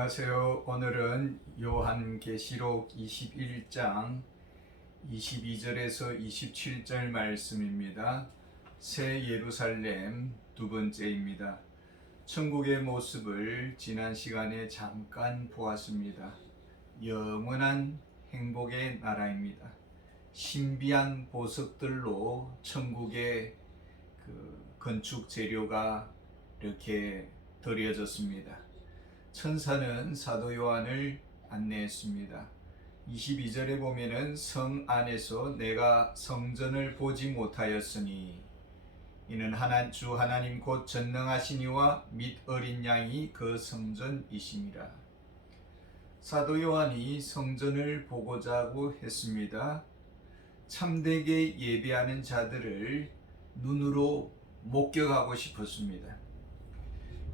안녕하세요. 오늘은 요한계시록 21장 22절에서 27절 말씀입니다. 새 예루살렘 두 번째입니다. 천국의 모습을 지난 시간에 잠깐 보았습니다. 영원한 행복의 나라입니다. 신비한 보석들로 천국의 건축 재료가 이렇게 드려졌습니다. 천사는 사도 요한을 안내했습니다. 22절에 보면은 성 안에서 내가 성전을 보지 못하였으니 이는 주 하나님 곧 전능하신 이와 및 어린 양이 그 성전이심이라. 사도 요한이 성전을 보고자 하고 했습니다. 참되게 예배하는 자들을 눈으로 목격하고 싶었습니다.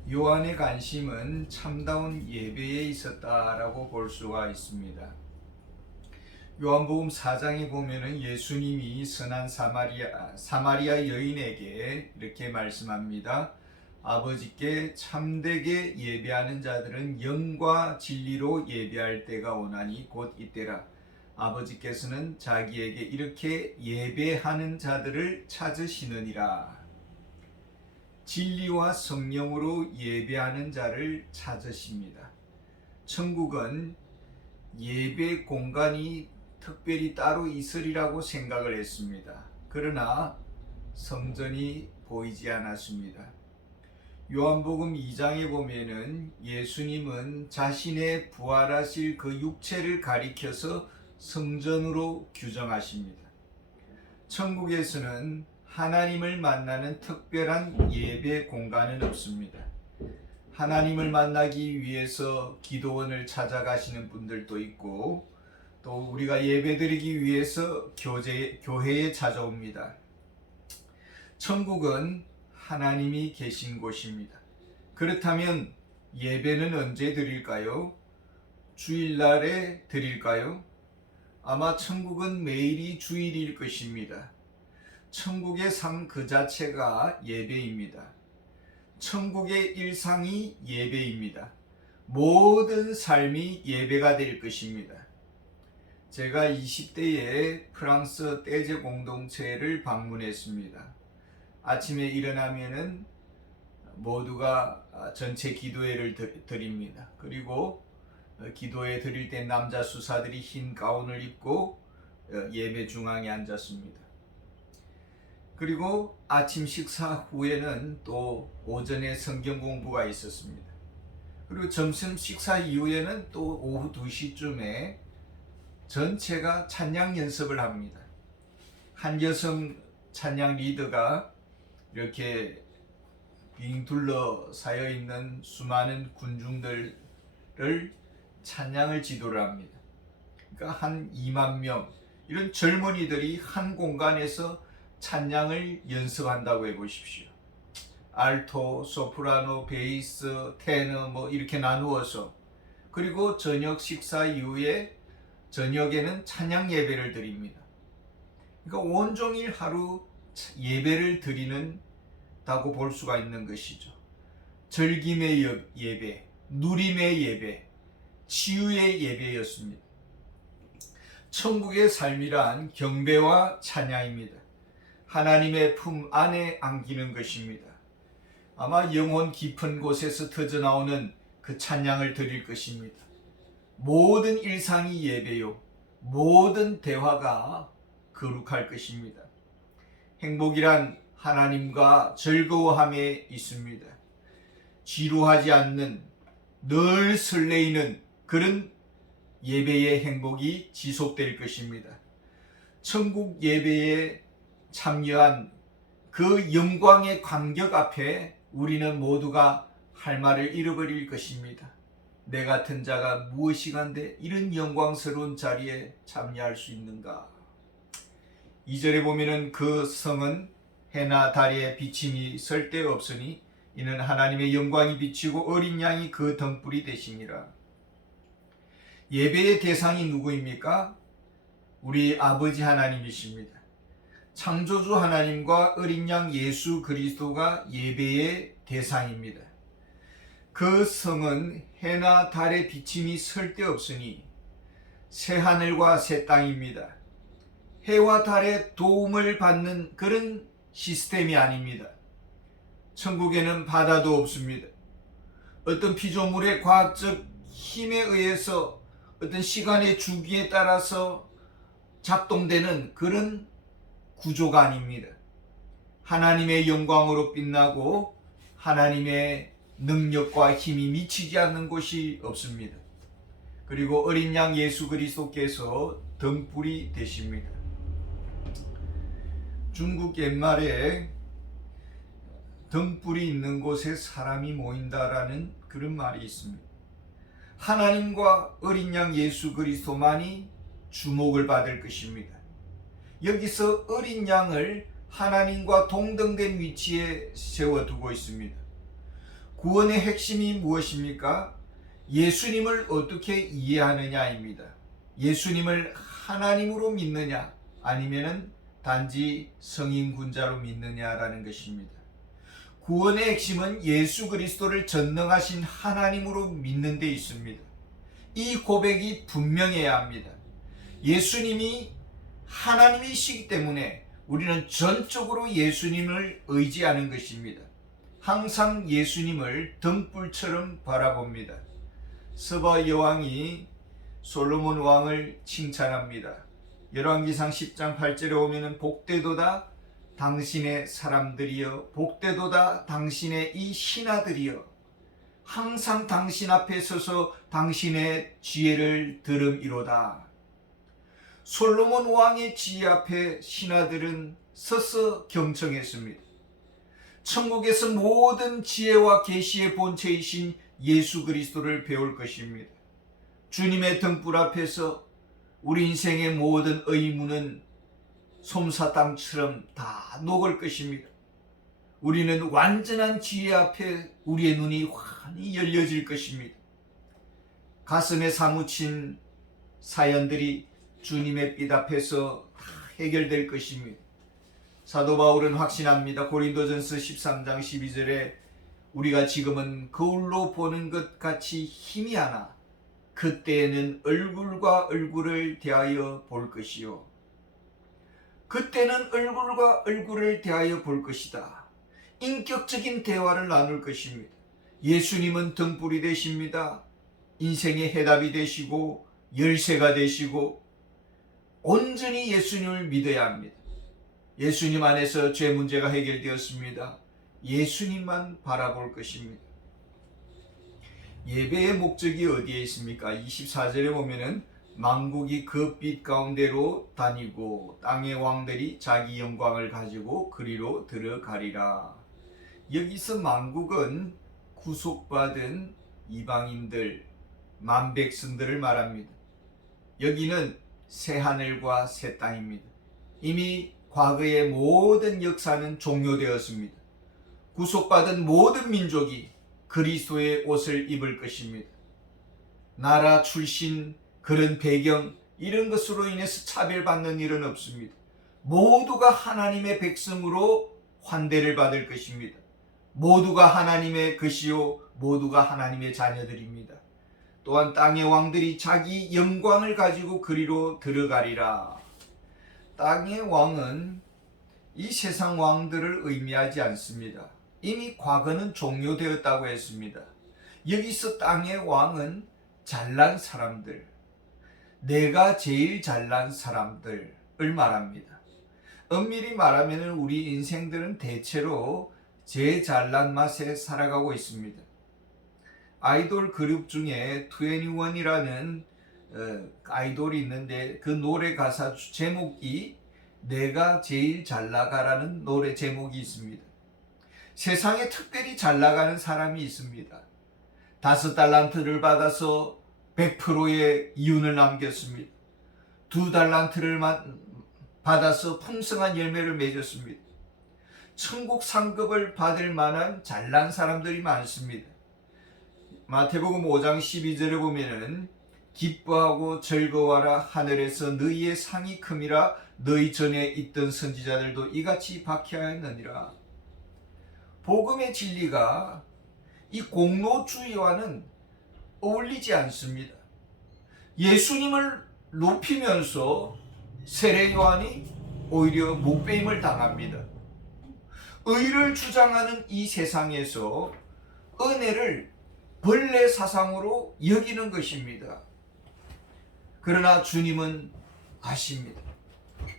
요한의 관심은 참다운 예배에 있었다라고 볼 수가 있습니다. 요한복음 4장에 보면은 예수님이 선한 사마리아 여인에게 이렇게 말씀합니다. 아버지께 참되게 예배하는 자들은 영과 진리로 예배할 때가 오나니 곧 이때라. 아버지께서는 자기에게 이렇게 예배하는 자들을 찾으시느니라. 진리와 성령으로 예배하는 자를 찾으십니다. 천국은 예배 공간이 특별히 따로 있으리라고 생각을 했습니다. 그러나 성전이 보이지 않았습니다. 요한복음 2장에 보면은 예수님은 자신의 부활하실 그 육체를 가리켜서 성전으로 규정하십니다. 천국에서는 하나님을 만나는 특별한 예배 공간은 없습니다. 하나님을 만나기 위해서 기도원을 찾아가시는 분들도 있고 또 우리가 예배드리기 위해서 교회에 찾아옵니다. 천국은 하나님이 계신 곳입니다. 그렇다면 예배는 언제 드릴까요? 주일날에 드릴까요? 아마 천국은 매일이 주일일 것입니다. 천국의 삶 그 자체가 예배입니다. 천국의 일상이 예배입니다. 모든 삶이 예배가 될 것입니다. 제가 20대에 프랑스 떼제 공동체를 방문했습니다. 아침에 일어나면은 모두가 전체 기도회를 드립니다. 그리고 기도회 드릴 때 남자 수사들이 흰 가운을 입고 예배 중앙에 앉았습니다. 그리고 아침 식사 후에는 또 오전에 성경 공부가 있었습니다. 그리고 점심 식사 이후에는 또 오후 2시쯤에 전체가 찬양 연습을 합니다. 한 여성 찬양 리더가 이렇게 빙 둘러싸여 있는 수많은 군중들을 찬양을 지도를 합니다. 그러니까 한 2만 명 이런 젊은이들이 한 공간에서 찬양을 연습한다고 해보십시오. 알토, 소프라노, 베이스, 테너 이렇게 나누어서 그리고 저녁 식사 이후에 저녁에는 찬양 예배를 드립니다. 그러니까 온종일 하루 예배를 드리는다고 볼 수가 있는 것이죠. 즐김의 예배, 누림의 예배, 치유의 예배였습니다. 천국의 삶이란 경배와 찬양입니다. 하나님의 품 안에 안기는 것입니다. 아마 영혼 깊은 곳에서 터져나오는 그 찬양을 드릴 것입니다. 모든 일상이 예배요, 모든 대화가 거룩할 것입니다. 행복이란 하나님과 즐거워함에 있습니다. 지루하지 않는, 늘 설레이는 그런 예배의 행복이 지속될 것입니다. 천국 예배에 참여한 그 영광의 감격 앞에 우리는 모두가 할 말을 잃어버릴 것입니다. 내 같은 자가 무엇이간데 이런 영광스러운 자리에 참여할 수 있는가? 2절에 보면은 그 성은 해나 달에 비침이 쓸데없으니 이는 하나님의 영광이 비치고 어린 양이 그 등불이 되시니라. 예배의 대상이 누구입니까? 우리 아버지 하나님이십니다. 창조주 하나님과 어린 양 예수 그리스도가 예배의 대상입니다. 그 성은 해나 달의 비침이 설데없으니 새 하늘과 새 땅입니다. 해와 달의 도움을 받는 그런 시스템이 아닙니다. 천국에는 바다도 없습니다. 어떤 피조물의 과학적 힘에 의해서 어떤 시간의 주기에 따라서 작동되는 그런 구조가 아닙니다. 하나님의 영광으로 빛나고 하나님의 능력과 힘이 미치지 않는 곳이 없습니다. 그리고 어린 양 예수 그리스도께서 등불이 되십니다. 중국 옛말에 등불이 있는 곳에 사람이 모인다라는 그런 말이 있습니다. 하나님과 어린 양 예수 그리스도만이 주목을 받을 것입니다. 여기서 어린 양을 하나님과 동등된 위치에 세워두고 있습니다. 구원의 핵심이 무엇입니까? 예수님을 어떻게 이해하느냐입니다. 예수님을 하나님으로 믿느냐 아니면 단지 성인군자로 믿느냐라는 것입니다. 구원의 핵심은 예수 그리스도를 전능하신 하나님으로 믿는 데 있습니다. 이 고백이 분명해야 합니다. 예수님이 하나님이시기 때문에 우리는 전적으로 예수님을 의지하는 것입니다. 항상 예수님을 등불처럼 바라봅니다. 스바 여왕이 솔로몬 왕을 칭찬합니다. 열왕기상 10장 8절에 오면은 복되도다 당신의 사람들이여, 복되도다 당신의 이 신하들이여, 항상 당신 앞에 서서 당신의 지혜를 들음이로다. 솔로몬 왕의 지혜 앞에 신하들은 서서 경청했습니다. 천국에서 모든 지혜와 계시의 본체이신 예수 그리스도를 배울 것입니다. 주님의 등불 앞에서 우리 인생의 모든 의무는 솜사탕처럼 다 녹을 것입니다. 우리는 완전한 지혜 앞에 우리의 눈이 환히 열려질 것입니다. 가슴에 사무친 사연들이 주님의 빛 앞에서 다 해결될 것입니다. 사도 바울은 확신합니다. 고린도전서 13장 12절에 우리가 지금은 거울로 보는 것 같이 희미하나 그때에는 얼굴과 얼굴을 대하여 볼 것이요. 그때는 얼굴과 얼굴을 대하여 볼 것이다. 인격적인 대화를 나눌 것입니다. 예수님은 등불이 되십니다. 인생의 해답이 되시고 열쇠가 되시고 온전히 예수님을 믿어야 합니다. 예수님 안에서 죄 문제가 해결되었습니다. 예수님만 바라볼 것입니다. 예배의 목적이 어디에 있습니까? 24절에 보면은 만국이 그 빛 가운데로 다니고 땅의 왕들이 자기 영광을 가지고 그리로 들어가리라. 여기서 만국은 구속받은 이방인들, 만백성들을 말합니다. 여기는 새 하늘과 새 땅입니다. 이미 과거의 모든 역사는 종료되었습니다. 구속받은 모든 민족이 그리스도의 옷을 입을 것입니다. 나라 출신, 그런 배경, 이런 것으로 인해서 차별받는 일은 없습니다. 모두가 하나님의 백성으로 환대를 받을 것입니다. 모두가 하나님의 것이요 모두가 하나님의 자녀들입니다. 또한 땅의 왕들이 자기 영광을 가지고 그리로 들어가리라. 땅의 왕은 이 세상 왕들을 의미하지 않습니다. 이미 과거는 종료되었다고 했습니다. 여기서 땅의 왕은 잘난 사람들, 내가 제일 잘난 사람들을 말합니다. 엄밀히 말하면 우리 인생들은 대체로 제 잘난 맛에 살아가고 있습니다. 아이돌 그룹 중에 21이라는 아이돌이 있는데 그 노래 가사 제목이 내가 제일 잘 나가라는 노래 제목이 있습니다. 세상에 특별히 잘 나가는 사람이 있습니다. 5달란트를 받아서 100%의 이윤을 남겼습니다. 2달란트를 받아서 풍성한 열매를 맺었습니다. 천국 상급을 받을 만한 잘난 사람들이 많습니다. 마태복음 5장 12절에 보면은 기뻐하고 즐거워하라 하늘에서 너희의 상이 큼이라 너희 전에 있던 선지자들도 이같이 박해하였느니라. 복음의 진리가 이 공로주의와는 어울리지 않습니다. 예수님을 높이면서 세례 요한이 오히려 목배임을 당합니다. 의를 주장하는 이 세상에서 은혜를 벌레 사상으로 여기는 것입니다. 그러나 주님은 아십니다.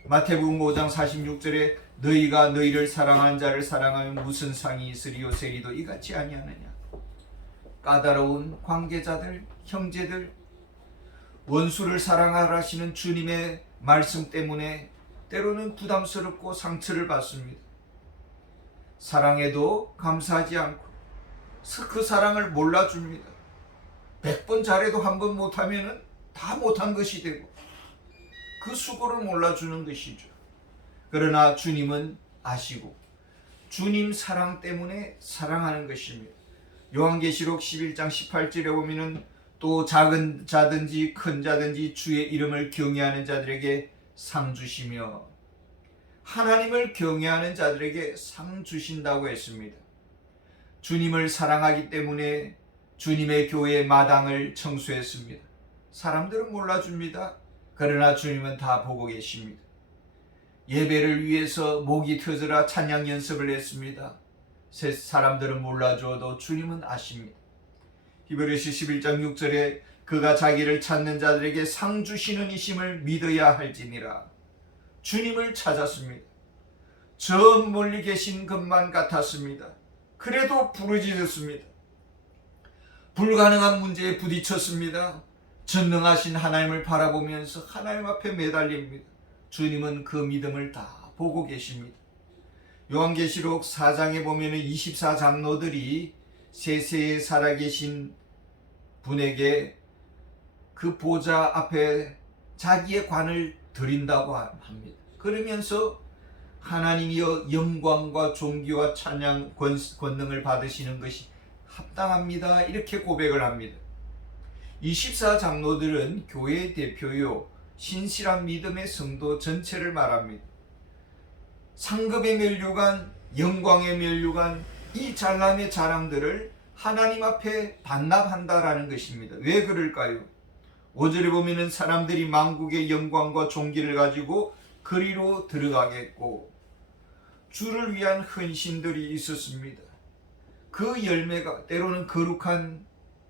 마태복음 5장 46절에 너희가 너희를 사랑하는 자를 사랑하면 무슨 상이 있으리요 세리도 이같이 아니하느냐. 까다로운 관계자들, 형제들, 원수를 사랑하라 하시는 주님의 말씀 때문에 때로는 부담스럽고 상처를 받습니다. 사랑해도 감사하지 않고 그 사랑을 몰라줍니다. 100번 잘해도 한 번 못하면 다 못한 것이 되고 그 수고를 몰라주는 것이죠. 그러나 주님은 아시고 주님 사랑 때문에 사랑하는 것입니다. 요한계시록 11장 18절에 보면은 또 작은 자든지 큰 자든지 주의 이름을 경외하는 자들에게 상 주시며 하나님을 경외하는 자들에게 상 주신다고 했습니다. 주님을 사랑하기 때문에 주님의 교회의 마당을 청소했습니다. 사람들은 몰라줍니다. 그러나 주님은 다 보고 계십니다. 예배를 위해서 목이 터져라 찬양 연습을 했습니다. 사람들은 몰라줘도 주님은 아십니다. 히브리서 11장 6절에 그가 자기를 찾는 자들에게 상 주시는 이심을 믿어야 할지니라. 주님을 찾았습니다. 저 멀리 계신 것만 같았습니다. 그래도 부르짖었습니다. 불가능한 문제에 부딪혔습니다. 전능하신 하나님을 바라보면서 하나님 앞에 매달립니다. 주님은 그 믿음을 다 보고 계십니다. 요한계시록 4장에 보면 24장로들이 세세에 살아계신 분에게 그 보좌 앞에 자기의 관을 드린다고 합니다. 그러면서 하나님이여 영광과 존귀와 찬양 권능을 받으시는 것이 합당합니다. 이렇게 고백을 합니다. 24장로들은 교회의 대표요 신실한 믿음의 성도 전체를 말합니다. 상급의 면류관, 영광의 면류관, 이 잘남의 자랑들을 하나님 앞에 반납한다라는 것입니다. 왜 그럴까요? 5절에 보면은 사람들이 만국의 영광과 존귀를 가지고 그리로 들어가겠고 주를 위한 헌신들이 있었습니다. 그 열매가 때로는 거룩한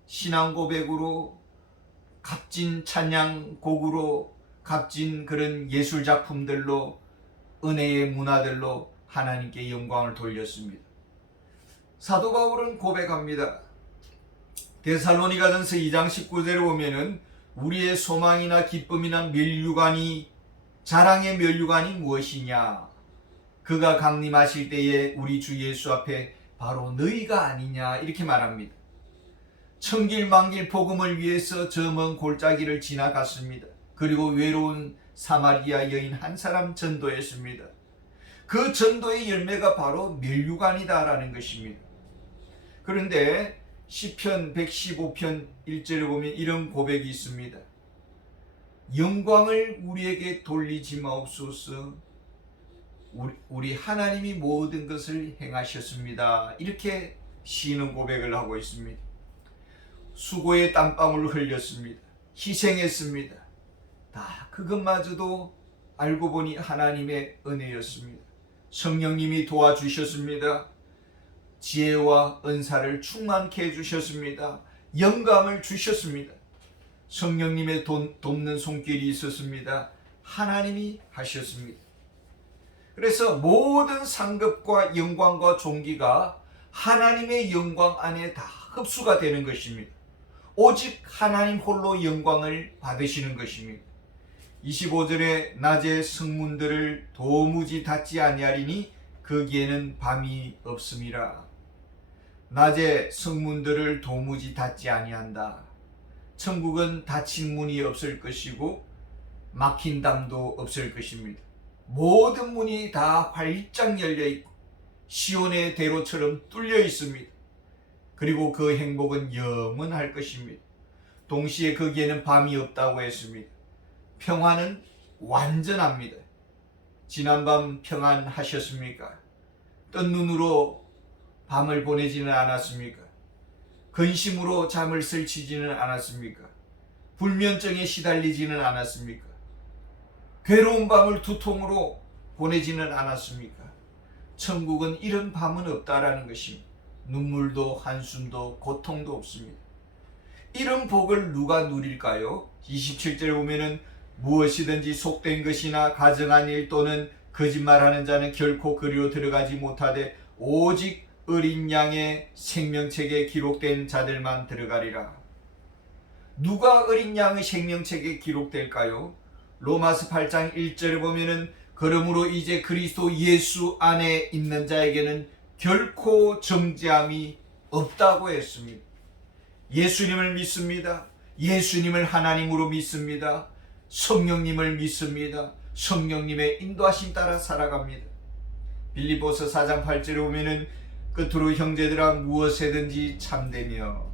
신앙 고백으로 값진 찬양 곡으로 값진 그런 예술 작품들로 은혜의 문화들로 하나님께 영광을 돌렸습니다. 사도 바울은 고백합니다. 데살로니가전서 2장 19절에 보면은 우리의 소망이나 기쁨이나 면류관이 자랑의 면류관이 무엇이냐? 그가 강림하실 때에 우리 주 예수 앞에 바로 너희가 아니냐 이렇게 말합니다. 천길만길 복음을 위해서 저 먼 골짜기를 지나갔습니다. 그리고 외로운 사마리아 여인 한 사람 전도했습니다. 그 전도의 열매가 바로 면류관이다라는 것입니다. 그런데 시편 115편 1절에 보면 이런 고백이 있습니다. 영광을 우리에게 돌리지 마옵소서. 우리 하나님이 모든 것을 행하셨습니다. 이렇게 시인은 고백을 하고 있습니다. 수고의 땀방울을 흘렸습니다. 희생했습니다. 다 그것마저도 알고 보니 하나님의 은혜였습니다. 성령님이 도와주셨습니다. 지혜와 은사를 충만케 해주셨습니다. 영감을 주셨습니다. 성령님의 돕는 손길이 있었습니다. 하나님이 하셨습니다. 그래서 모든 상급과 영광과 존귀가 하나님의 영광 안에 다 흡수가 되는 것입니다. 오직 하나님 홀로 영광을 받으시는 것입니다. 25절에 낮에 성문들을 도무지 닫지 아니하리니 거기에는 밤이 없음이라. 낮에 성문들을 도무지 닫지 아니한다. 천국은 닫힌 문이 없을 것이고 막힌 담도 없을 것입니다. 모든 문이 다 활짝 열려 있고 시온의 대로처럼 뚫려 있습니다. 그리고 그 행복은 영원할 것입니다. 동시에 거기에는 밤이 없다고 했습니다. 평안은 완전합니다. 지난밤 평안하셨습니까? 뜬 눈으로 밤을 보내지는 않았습니까? 근심으로 잠을 설치지는 않았습니까? 불면증에 시달리지는 않았습니까? 괴로운 밤을 두통으로 보내지는 않았습니까? 천국은 이런 밤은 없다라는 것입니다. 눈물도 한숨도 고통도 없습니다. 이런 복을 누가 누릴까요? 27절에 보면은 무엇이든지 속된 것이나 가증한 일 또는 거짓말하는 자는 결코 그리로 들어가지 못하되 오직 어린 양의 생명책에 기록된 자들만 들어가리라. 누가 어린 양의 생명책에 기록될까요? 로마서 8장 1절에 보면은 그러므로 이제 그리스도 예수 안에 있는 자에게는 결코 정죄함이 없다고 했습니다. 예수님을 믿습니다. 예수님을 하나님으로 믿습니다. 성령님을 믿습니다. 성령님의 인도하심 따라 살아갑니다. 빌립보서 4장 8절에 보면은 끝으로 형제들아 무엇에든지 참되며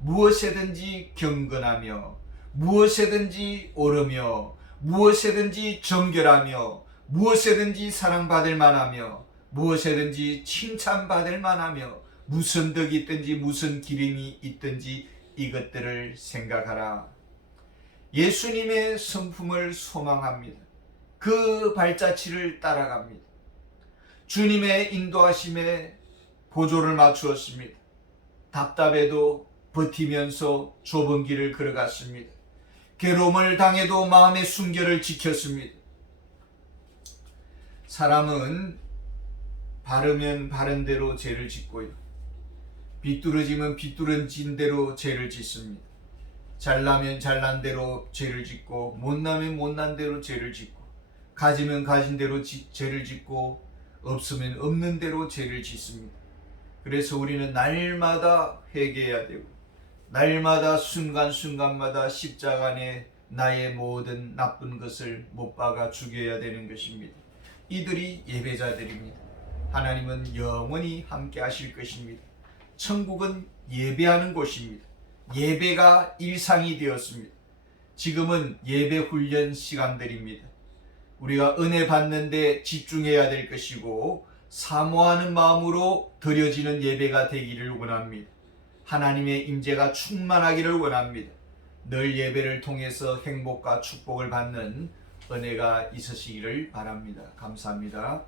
무엇에든지 경건하며 무엇에든지 옳으며 무엇에든지 정결하며 무엇에든지 사랑받을 만하며 무엇에든지 칭찬받을 만하며 무슨 덕이 있든지 무슨 기름이 있든지 이것들을 생각하라. 예수님의 성품을 소망합니다. 그 발자취를 따라갑니다. 주님의 인도하심에 보조를 맞추었습니다. 답답해도 버티면서 좁은 길을 걸어갔습니다. 괴로움을 당해도 마음의 순결을 지켰습니다. 사람은 바르면 바른 대로 죄를 짓고요. 비뚤어지면 비뚤어진 대로 죄를 짓습니다. 잘나면 잘난 대로 죄를 짓고 못나면 못난 대로 죄를 짓고 가지면 가진 대로 죄를 짓고 없으면 없는 대로 죄를 짓습니다. 그래서 우리는 날마다 회개해야 되고 날마다 순간순간마다 십자가 안에 나의 모든 나쁜 것을 못 박아 죽여야 되는 것입니다. 이들이 예배자들입니다. 하나님은 영원히 함께 하실 것입니다. 천국은 예배하는 곳입니다. 예배가 일상이 되었습니다. 지금은 예배 훈련 시간들입니다. 우리가 은혜 받는데 집중해야 될 것이고 사모하는 마음으로 드려지는 예배가 되기를 원합니다. 하나님의 임재가 충만하기를 원합니다. 늘 예배를 통해서 행복과 축복을 받는 은혜가 있으시기를 바랍니다. 감사합니다.